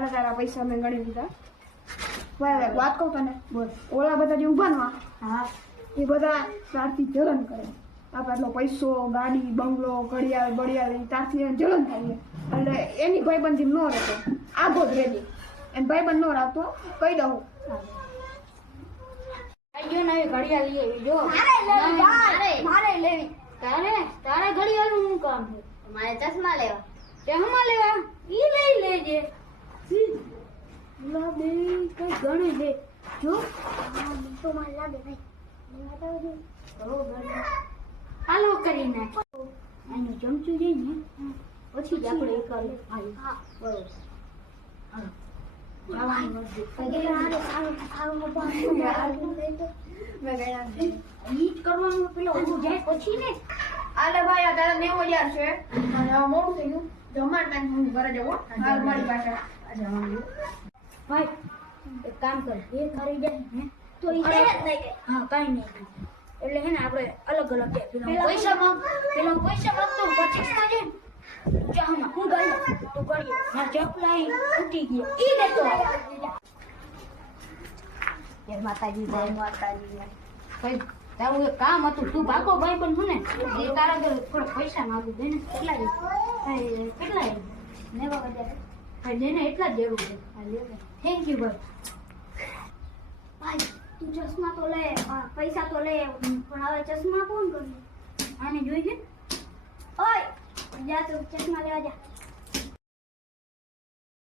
હાલે તારા પૈસા મેં ગણી લીધા. બરાબર વાત કહું તને બોલ. ઓલા બધા જે ઊભા ને હા એ બધા તારથી જલન કરે. આપણે એટલો પૈસો ગાડી બંગલો ઘડિયાળ બડિયાળ તારથી જલન થાય એટલે એની ભાઈબંધી ન રહેતો આગો જ રહેજે. એમ ભાઈબંધ ન રાખતો કહી દઉં. જો નવી ઘડિયાળ લઈ જો મારે લેવી. તારે ઘડિયાળ નું કામ છે? મારે ચશ્મા લેવા. ચશ્મા લેવા ઈ લઈ લેજે. લા બે કઈ ગણી લે જો તો મારે લાગે ભાઈ. હાલો કરી નાખ. એનું ચમચું જઈને પછી જ આપણે એક કરી. હા બરોબર. આલે ભાઈ અત્યારે 90,000 છે અને મોડું થઈ ગયું. જમવાનું હું ઘરે જવું હાલ મારી પાસે ભાઈ એક કામ કર એ કરી જાય ને તો ઈ હા કઈ નહીં એટલે હે ને આપણે અલગ અલગ પૈસા માંગતો પછી કાજે ચાહના હું ગઈ તો કરીએ ના ચપલાઈ તૂટી ગઈ ઈ લેતો જય માતાજી ભાઈ તારું એક કામ હતું તું ભાગો ભાઈ પણ હું ને એ તારા ઘરે થોડા પૈસા માંગુ દે ને કેટલા નેવા વધારે ભાઈ જેને એટલા જ જરૂર છે. થેન્ક યુ ભાઈ. તું ચશ્મા તો લે પૈસા તો લે પણ હવે ચશ્મા કોણ કરે આને જોઈ છે? ઓય જા તું ચશ્મા લેવા જા.